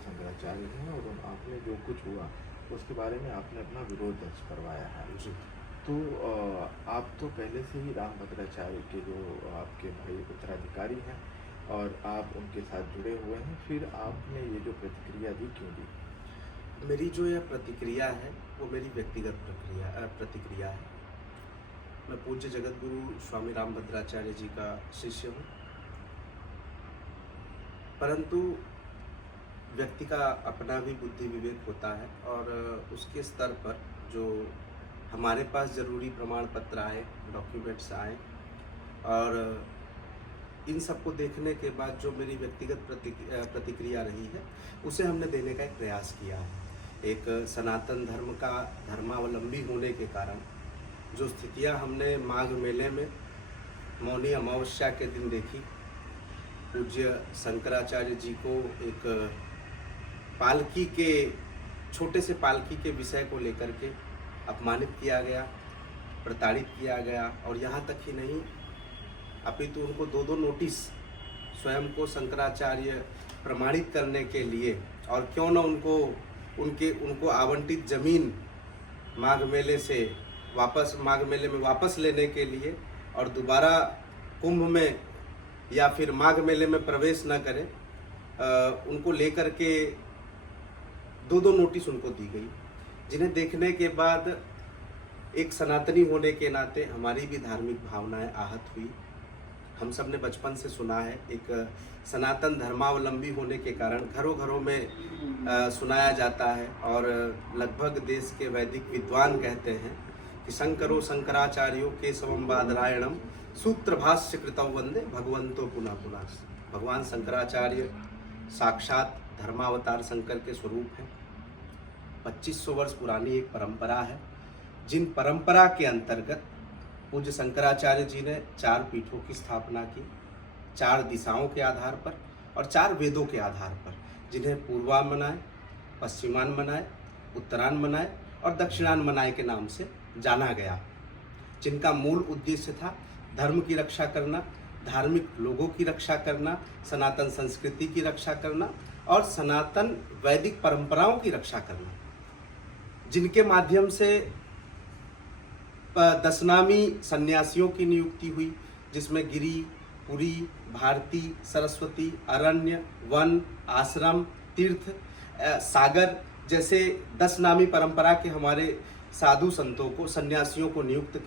शंकराचार्य हैं और आपने जो कुछ हुआ उसके बारे में आपने अपना विरोध दर्ज करवाया है। जी। तो आप तो पहले से ही रामभद्राचार्य के जो आपके भाई उत्तराधिकारी हैं और आप उनके साथ जुड़े हुए हैं, फिर आपने ये जो प्रतिक्रिया दी क्यों दी? मेरी जो यह प्रतिक्रिया है वो मेरी व्यक्तिगत प्रतिक्रिया है। मैं पूज्य जगतगुरु स्वामी रामभद्राचार्य जी का शिष्य हूँ, परंतु व्यक्ति का अपना भी बुद्धि विवेक होता है और उसके स्तर पर जो हमारे पास ज़रूरी प्रमाण पत्र आए, डॉक्यूमेंट्स आए और इन सबको देखने के बाद जो मेरी व्यक्तिगत प्रतिक्रिया रही है उसे हमने देने का एक प्रयास किया है। एक सनातन धर्म का धर्मावलंबी होने के कारण जो स्थितियां हमने माघ मेले में मौनी अमावस्या के दिन देखी, पूज्य शंकराचार्य जी को एक पालकी के छोटे से पालकी के विषय को लेकर के अपमानित किया गया, प्रताड़ित किया गया और यहाँ तक ही नहीं अपितु उनको दो दो नोटिस स्वयं को शंकराचार्य प्रमाणित करने के लिए और क्यों न उनको आवंटित जमीन माघ मेले में वापस लेने के लिए और दोबारा कुंभ में या फिर माघ मेले में प्रवेश न करें, उनको लेकर के दो दो नोटिस उनको दी गई, जिन्हें देखने के बाद एक सनातनी होने के नाते हमारी भी धार्मिक भावनाएं आहत हुई। हम सब ने बचपन से सुना है, एक सनातन धर्मावलंबी होने के कारण घरों घरों में सुनाया जाता है और लगभग देश के वैदिक विद्वान कहते हैं कि शंकरो शंकराचार्यो केशवम बादरायणम सूत्र भाष्य कृतौ वंदे भगवंतो पुनः पुनः। भगवान शंकराचार्य साक्षात धर्मावतार शंकर के स्वरूप हैं। 2500 वर्ष पुरानी एक परंपरा है, जिन परंपरा के अंतर्गत पूज्य शंकराचार्य जी ने 4 पीठों की स्थापना की, 4 दिशाओं के आधार पर और 4 वेदों के आधार पर, जिन्हें पूर्वान मनाए, पश्चिमान मनाए, उत्तरायण मनाए और दक्षिणायन मनाए के नाम से जाना गया, जिनका मूल उद्देश्य था धर्म की रक्षा करना, धार्मिक लोगों की रक्षा करना, सनातन संस्कृति की रक्षा करना और सनातन वैदिक परंपराओं की रक्षा करना, जिनके माध्यम से 10 नामी सन्यासियों की नियुक्ति हुई, जिसमें गिरी, पुरी, भारती, सरस्वती, अरण्य, वन, आश्रम, तीर्थ, सागर जैसे 10 नामी परंपरा के हमारे साधु संतों को, सन्यासियों को नियुक्त